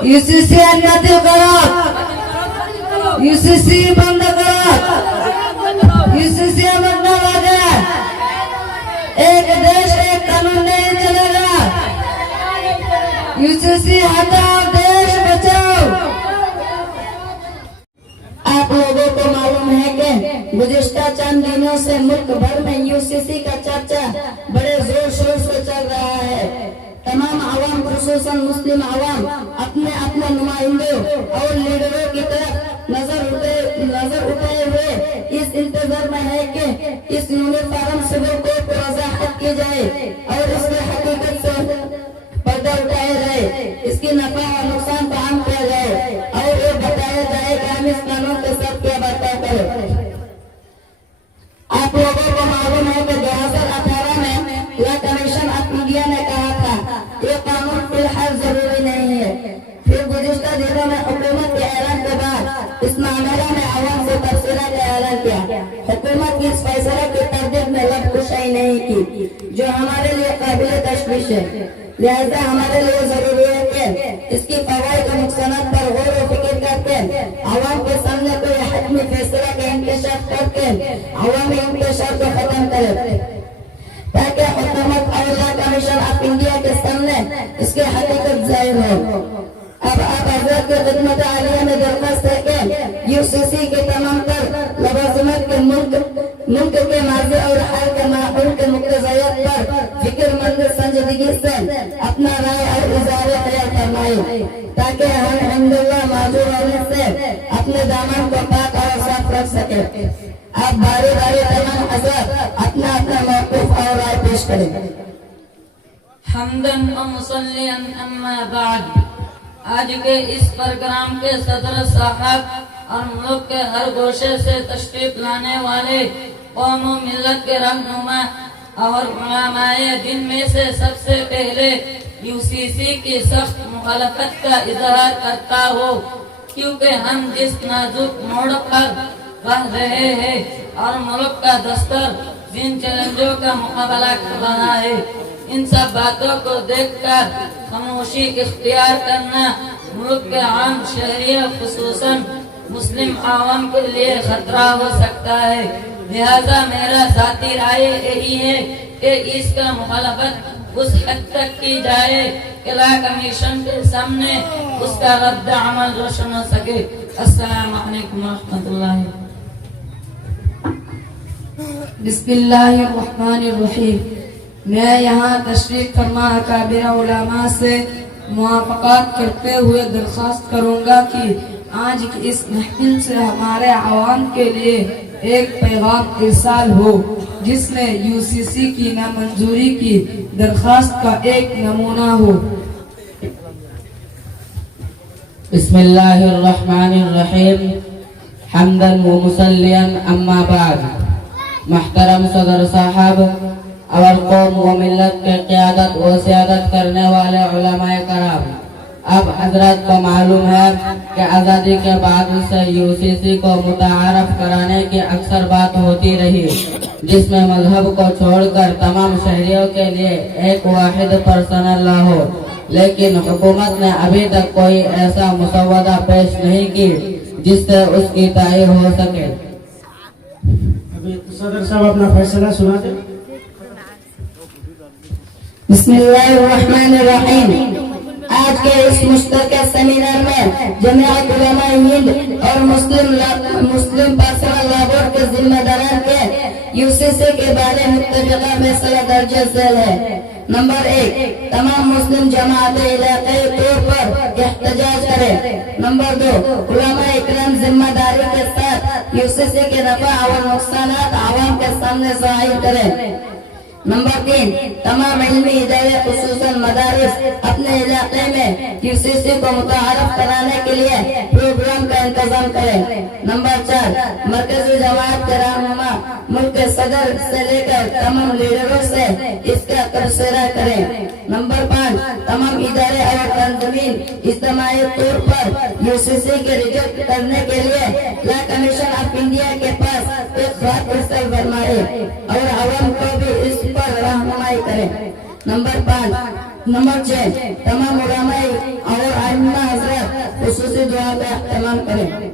UCC अन्नति करो, UCC बंद करो, UCC बनने लगे, एक देश एक कानून नहीं चलेगा, UCC हटाओ, देश बचाओ। आप लोगों को मालूम है कि गुज़िश्ता चंद दिनों से मुल्क भर में UCC का चर्चा बड़े जोर शोर से चल रहा है। तमाम आवाम खुसूसन मुस्लिम आवाम अपने अपने नुमाइंदों और लीडरों की तरफ नजर उठाए हुए इस इंतजार में है कि इस यूनिफॉर्म सिविल कोड को वजाहत की जाए और इसमें हकीकत से पर्दा उठाए रहे, इसकी नफा और नुकसान को आम किया जाए और ये बताया जाए कि हम इस कानून के साथ क्या बर्ताव करें। आप लोगों को मालूम है कि 2018 में लॉ कमीशन ऑफ इंडिया ने कहा था ये कानून फिलहाल जरूरी नहीं है। फिर गुज़िश्ता दिनों में हुकूमत के ऐलान के बाद इस मामले में आवाम से तबसरा का ऐलान किया। हुकूमत की इस फैसले की तरदीद में लफ्ज़ नहीं की, जो हमारे लिए काबिल तशवीश है। लिहाजा हमारे लिए जरूरी है कि इसकी फवाइद और नुकसानात पर गौर व फिक्र करके आवाम के सामने कोई हतमी फैसला का इंतशाफ करके अवामी इंतशार को खत्म करे, ताकि हुकूमत और लॉ कमीशन ऑफ इंडिया के सामने इसकी हकीकत जाहिर हो। अब आप हज़रत की खिदमत आलिया में दरख्वास्त है कि UCC के तमाम तर लवाज़िमात के मुल्क के माजी और हाल के माहौल के मुक़्तज़ियात पर फिक्रमंद संजीदगी से अपना राय और इज़हार ख्याल फरमाएं, ताकि हम अल्हम्दुलिल्लाह मौजूद होने से अपने दामन को पाक और साफ रख सके। आप बारी बारी तमाम हज़रात अपना अपना मौक़िफ़ और राय पेश करें। हम्दन व मुसल्लियन अम्मा बाद। आज के इस प्रोग्राम के सदर साहब और मुल्क के हर गोशे से तशरीफ लाने वाले कौम व मिल्लत के रहनुमा और उलमाए दिन में से सबसे पहले UCC की सख्त मुखालफत का इजहार करता हो, क्योंकि हम जिस नाजुक मोड़ पर रह रहे हैं और मुल्क का दस्तर जिन चैलेंजों का मुकाबला कर रहा है, इन सब बातों को देखकर खामोशी इख्तियार करना मुल्क के आम शहरियों खुसूसन मुस्लिम आवाम के लिए खतरा हो सकता है। लिहाजा मेरा ज़ाती राय यही है कि इसका मुखालफत उस हद तक की जाए कि लॉ कमीशन के सामने उसका रद्द अमल रोशन हो सके। अस्सलाम वालेकुम व रहमतुल्लाहि। बिस्मिल्लाहिर्रहमानिर्रहीम। मैं यहाँ तशरीफ फरमा अकाबिर उलमा से मुआफ़क़ात करते हुए दरख्वास्त करूँगा कि आज की इस महफिल से हमारे आवाम के लिए एक पैगाम इरसाल हो, जिसमें UCC की नामंजूरी की दरख्वास्त का एक नमूना हो। बिस्मिल्लाहिर्रहमानिर्रहीम। हम्दन व मुसल्लियन अम्मा बाद। मुहतरम सदर साहब और कौम व मिल्लत के क़यादत व सियादत करने वाले उलमाए कराम, अब हजरत को मालूम है कि आज़ादी के बाद से UCC को मुतारफ कराने की अक्सर बात होती रही, जिसमें मजहब को छोड़कर तमाम शहरियों के लिए एक वाहिद पर्सनल लॉ हो, लेकिन हुकूमत ने अभी तक कोई ऐसा मुसव्वदा पेश नहीं की जिससे उसकी तायीद हो सके। अभी सदर साहब अपना फैसला सुना दे। बिस्मिल्लाहिर्रहमानिर्रहीम। आज के इस मुश्तरका सेमिनार में जमीयत उलमा हिंद और मुस्लिम पर्सनल लॉ बोर्ड के जिम्मेदारान के UCC के बारे में मुत्तफ़िक़ा फैसला दर्ज झेल है। नंबर 1, तमाम मुस्लिम जमातें इलाक़ाई तौर पर एहतजाज करें। नंबर 2, उलमा इकराम जिम्मेदारी के साथ UCC के नफ़ा और नुकसानात आवाम के सामने ज़ाहिर करें। नंबर 3, तमाम इल्मी इदारे खुसूसन मदारिस अपने इलाके में UCC को मुतारफ कराने के लिए प्रोग्राम का इंतजाम करें। नंबर 4, मरकजी जमात के रहनुमा मुल्क के सदर से लेकर तमाम लीडरों से इसका तबसरा करें। नंबर 5, तमाम इदारे और तंजीमें इज्तिमाई तौर पर UCC के रिजेक्ट करने के लिए लॉ कमीशन ऑफ इंडिया के पास एक खत इरसाल फरमाए और आवाम को भी इस पर रहनुमाई करें। नंबर 6, तमाम उलमा और आइम्मा हज़रात خصوصی دعا کا اہتمام کریں.